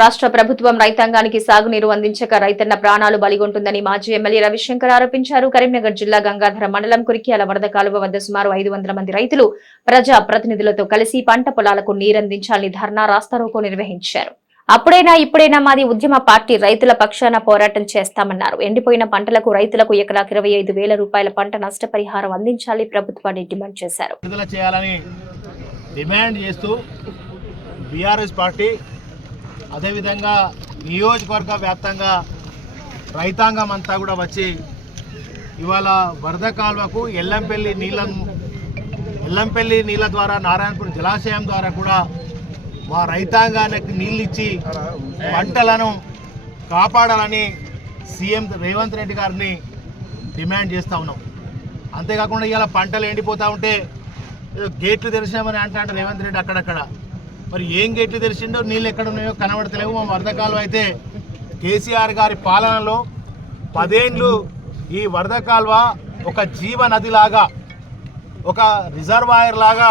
రాష్ట్ర ప్రభుత్వం రైతాంగానికి సాగునీరు అందించక రైతన్న ప్రాణాలు బలిగొంటుందని మాజీ ఎమ్మెల్యే రవిశంకర్ ఆరోపించారు. కరీంనగర్ జిల్లా గంగాధర మండలం కురిక్యాల వరద కాలువ వద్ద సుమారు 500 మంది రైతులు ప్రజా ప్రతినిధులతో కలిసి పంట పొలాలకు నీరందించాలని ధర్నా రాస్తారోకో నిర్వహించారు. అప్పుడైనా ఇప్పుడైనా మాది ఉద్యమ పార్టీ, రైతుల పక్షాన పోరాటం చేస్తామన్నారు. ఎండిపోయిన పంటలకు రైతులకు ఎకరాకు 25,000 రూపాయల పంట నష్టపరిహారం అందించాలి ప్రభుత్వాన్ని డిమాండ్ చేశారు. అదేవిధంగా నియోజకవర్గ వ్యాప్తంగా రైతాంగం అంతా కూడా వచ్చి ఇవాళ వరద కాలువకు ఎల్లంపల్లి నీళ్ళ ద్వారా నారాయణపూర్ జలాశయం ద్వారా కూడా మా రైతాంగానికి నీళ్ళు ఇచ్చి పంటలను కాపాడాలని సీఎం రేవంత్ రెడ్డి గారిని డిమాండ్ చేస్తూ ఉన్నాం. అంతేకాకుండా ఇవాళ పంటలు ఎండిపోతూ ఉంటే గేట్లు తెరిచినామని అంటాడు రేవంత్ రెడ్డి అక్కడక్కడ. మరి ఏం గేట్లు తెరిచిండో నీళ్ళు ఎక్కడ ఉన్నాయో కనబడతలేవు. మా వరద కాలువ అయితే కేసీఆర్ గారి పాలనలో 10 ఏళ్ళు ఈ వరద కాలువ ఒక జీవ నదిలాగా, ఒక రిజర్వాయర్ లాగా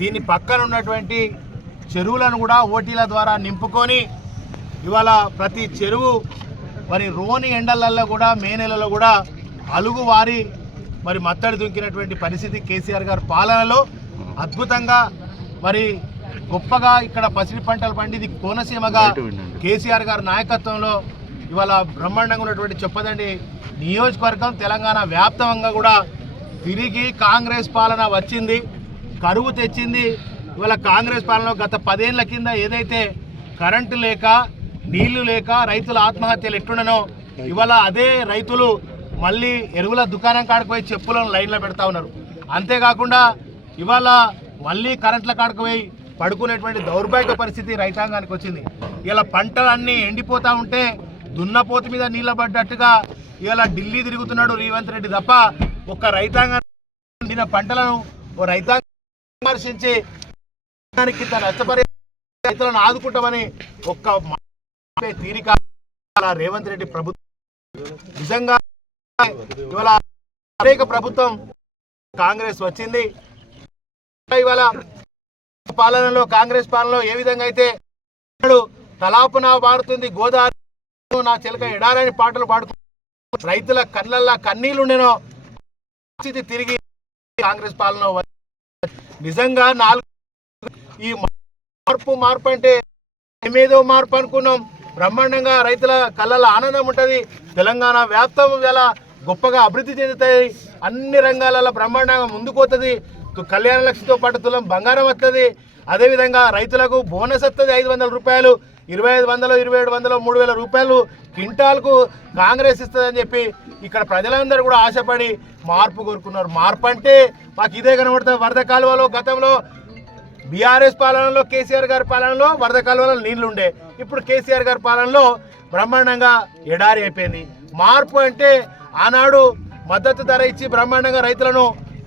దీని పక్కన ఉన్నటువంటి చెరువులను కూడా ఓటీల ద్వారా నింపుకొని ఇవాళ ప్రతి చెరువు మరి రోని ఎండలలో కూడా మే నెలలో కూడా అలుగు వారి మరి మత్తడి దుంకినటువంటి పరిస్థితి కేసీఆర్ గారి పాలనలో అద్భుతంగా మరి గొప్పగా ఇక్కడ పసిడి పంటలు పండిది కోనసీమగా కేసీఆర్ గారి నాయకత్వంలో ఇవాళ బ్రహ్మాండంగా ఉన్నటువంటి చొప్పదండి నియోజకవర్గం తెలంగాణ వ్యాప్తంగా కూడా తిరిగి కాంగ్రెస్ పాలన వచ్చింది, కరువు తెచ్చింది. ఇవాళ కాంగ్రెస్ పాలనలో గత 10 ఏళ్ల కింద ఏదైతే కరెంటు లేక నీళ్లు లేక రైతుల ఆత్మహత్యలు ఎట్లున్నానో ఇవాళ అదే రైతులు మళ్ళీ ఎరువుల దుకాణం కాడిపోయి చెప్పులను లైన్లో పెడతా ఉన్నారు. అంతేకాకుండా ఇవాళ మళ్ళీ కరెంట్ల కాడిపోయి పడుకునేటువంటి దౌర్భాగ్య పరిస్థితి రైతాంగానికి వచ్చింది. ఇలా పంటలన్నీ ఎండిపోతూ ఉంటే దున్నపోతు మీద నీళ్ళ పడ్డట్టుగా ఇలా ఢిల్లీ తిరుగుతున్నాడు రేవంత్ రెడ్డి తప్ప ఒక్క రైతాంగం పంటలను ఓ రైతాంగం విమర్శించి నష్టపరిహారం రైతులను ఆదుకుంటామని ఒక్క తీరిక రేవంత్ రెడ్డి ప్రభుత్వం. నిజంగా ఇవాళ అనేక ప్రభుత్వం కాంగ్రెస్ వచ్చింది. ఇవాళ పాలనలో కాంగ్రెస్ పాలనలో ఏ విధంగా అయితే తలాపున పాడుతుంది గోదావరి నా చిలక ఎడారని పాటలు పాడుతూ రైతుల కళ్ళల్లో కన్నీళ్లు ఉండేనో తిరిగి కాంగ్రెస్ పాలన నిజంగా ఈ మార్పు అంటే ఏమేదో మార్పు అనుకున్నాం. బ్రహ్మాండంగా రైతుల కళ్ళల్లో ఆనందం ఉంటుంది. తెలంగాణ వ్యాప్తం ఇలా గొప్పగా అభివృద్ధి చెందుతాయి. అన్ని రంగాలలో బ్రహ్మాండంగా ముందుకుపోతుంది. కళ్యాణ లక్ష్మితో పాటు తులం బంగారం వస్తుంది. అదేవిధంగా రైతులకు బోనస్ వస్తుంది 500 రూపాయలు, 2500, 2700, 3000 రూపాయలు క్వింటాల్కు కాంగ్రెస్ ఇస్తుందని చెప్పి ఇక్కడ ప్రజలందరూ కూడా ఆశపడి మార్పు కోరుకున్నారు. మార్పు అంటే మాకు ఇదే కనబడుతుంది. వరద కాలువలో గతంలో బీఆర్ఎస్ పాలనలో కేసీఆర్ గారి పాలనలో వరద కాలువలో నీళ్లు ఉండే, ఇప్పుడు కేసీఆర్ గారి పాలనలో బ్రహ్మాండంగా ఎడారి అయిపోయింది. మార్పు అంటే ఆనాడు మద్దతు ధర ఇచ్చి బ్రహ్మాండంగా రైతులను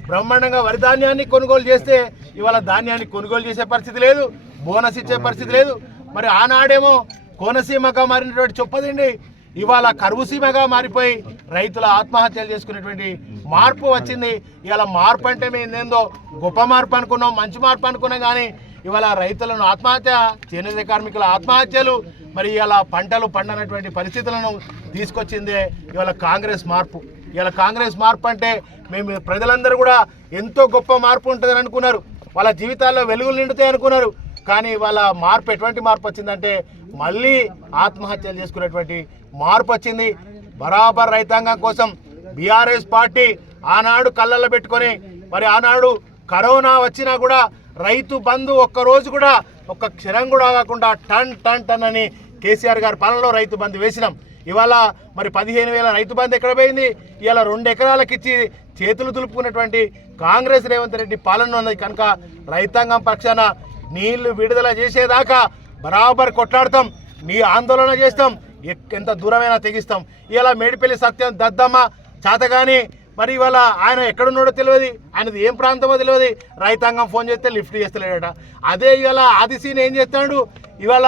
బ్రహ్మాండంగా వరి ధాన్యాన్ని కొనుగోలు చేస్తే ఇవాళ ధాన్యాన్ని కొనుగోలు చేసే పరిస్థితి లేదు, బోనస్ ఇచ్చే పరిస్థితి లేదు. మరి ఆనాడేమో కోనసీమగా మారినటువంటి చొప్పదండి ఇవాళ కరువుసీమగా మారిపోయి రైతుల ఆత్మహత్యలు చేసుకునేటువంటి మార్పు వచ్చింది. ఇవాళ మార్పు అంటే మేము ఏందో గొప్ప మార్పు అనుకున్నాం, మంచి మార్పు అనుకున్నాం. కానీ ఇవాళ రైతులను ఆత్మహత్య, చేనేత కార్మికుల ఆత్మహత్యలు, మరి ఇవాళ పంటలు పండనటువంటి పరిస్థితులను తీసుకొచ్చిందే ఇవాళ కాంగ్రెస్ మార్పు. ఇవాళ కాంగ్రెస్ మార్పు అంటే మేము ప్రజలందరూ కూడా ఎంతో గొప్ప మార్పు ఉంటుందని అనుకున్నారు, వాళ్ళ జీవితాల్లో వెలుగులు నిండుతాయి అనుకున్నారు. కానీ వాళ్ళ మార్పు ఎటువంటి మార్పు వచ్చిందంటే మళ్ళీ ఆత్మహత్యలు చేసుకునేటువంటి మార్పు వచ్చింది. బరాబర్ రైతాంగం కోసం బీఆర్ఎస్ పార్టీ ఆనాడు కళ్ళల్లో పెట్టుకొని మరి ఆనాడు కరోనా వచ్చినా కూడా రైతు బంధు ఒక్కరోజు కూడా ఒక్క క్షణం కూడా కాకుండా టన్ టన్ టన్ అని కేసీఆర్ గారి పాలనలో రైతు బంధు వేసినాం. ఇవాళ మరి 15,000 రైతు బంధు ఎక్కడ పోయింది? ఇవాళ 2 ఎకరాలకు ఇచ్చి చేతులు దులుపుకున్నటువంటి కాంగ్రెస్ రేవంత్ రెడ్డి పాలన ఉన్నది కనుక రైతాంగం పక్షాన నీళ్లు విడుదల చేసేదాకా బరాబర్ కొట్లాడతాం, నీ ఆందోళన చేస్తాం, ఎంత దూరమైనా తెగిస్తాం. ఇవాళ మేడిపల్లి సత్యం దద్దమ్మ చాతగాని మరి ఇవాళ ఆయన ఎక్కడున్నాడో తెలియదు, ఆయనది ఏం ప్రాంతమో తెలియదు. రైతాంగం ఫోన్ చేస్తే లిఫ్ట్ చేస్తలేడట. అదే ఇవాళ ఆదిశీని ఏం చేస్తాడు? ఇవాళ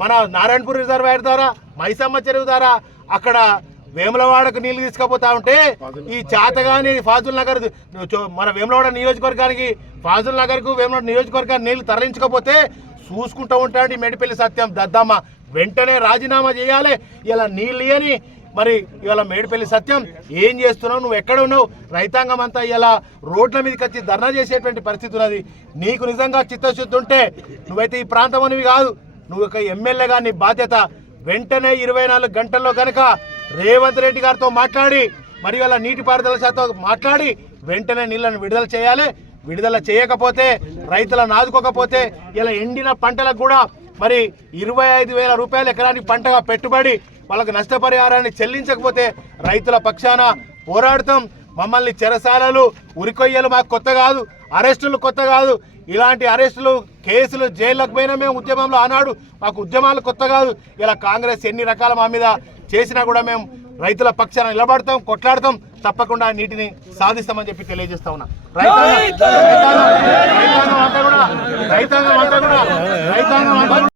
మన నారాయణపూర్ రిజర్వాయర్ ద్వారా మైసమ్మ చెరువు ద్వారా అక్కడ వేములవాడకు నీళ్లు తీసుకుపోతా ఉంటే ఈ చాతగాని ఫాజుల్ నగర్ మన వేములవాడ నియోజకవర్గానికి ఫాజుల్ నగర్కు వేములవాడ నియోజకవర్గానికి నీళ్లు తరలించకపోతే చూసుకుంటూ ఉంటాడు ఈ మేడిపల్లి సత్యం దద్దమ్మ. వెంటనే రాజీనామా చేయాలి. ఇలా నీళ్ళని మరి ఇవాళ మేడిపల్లి సత్యం ఏం చేస్తున్నావు, నువ్వు ఎక్కడ ఉన్నావు? రైతాంగం అంతా ఇలా రోడ్ల మీదకి వచ్చి ధర్నా చేసేటువంటి పరిస్థితి ఉన్నది. నీకు నిజంగా చిత్తశుద్ధి ఉంటే నువ్వైతే ఈ ప్రాంతం అనేవి కాదు, నువ్వు ఒక ఎమ్మెల్యేగా నీ బాధ్యత వెంటనే 24 గంటల్లో కనుక రేవంత్ రెడ్డి గారితో మాట్లాడి మరి ఇలా నీటిపారుదల శాఖతో మాట్లాడి వెంటనే నీళ్లను విడుదల చేయాలి. విడుదల చేయకపోతే రైతులను ఆదుకోకపోతే ఇలా ఎండిన పంటలకు కూడా మరి 25,000 రూపాయలు ఎకరానికి పంటగా పెట్టుబడి వాళ్ళకు నష్టపరిహారాన్ని చెల్లించకపోతే రైతుల పక్షాన పోరాడతాం. మమ్మల్ని చెరసాలలు ఉరికొయ్యలు మాకు కొత్త కాదు, అరెస్టులు కొత్త కాదు. ఇలాంటి అరెస్టులు కేసులు జైళ్ళకు పోయినా మేము ఉద్యమంలో ఆనాడు మాకు ఉద్యమాలు కొత్త కాదు. ఇలా కాంగ్రెస్ ఎన్ని రకాల మా మీద చేసినా కూడా మేము రైతుల పక్షాన నిలబడతాం, కొట్లాడతాం, తప్పకుండా నీటిని సాధిస్తామని చెప్పి తెలియజేస్తా ఉన్నా. రైతాంగం అంతా కూడా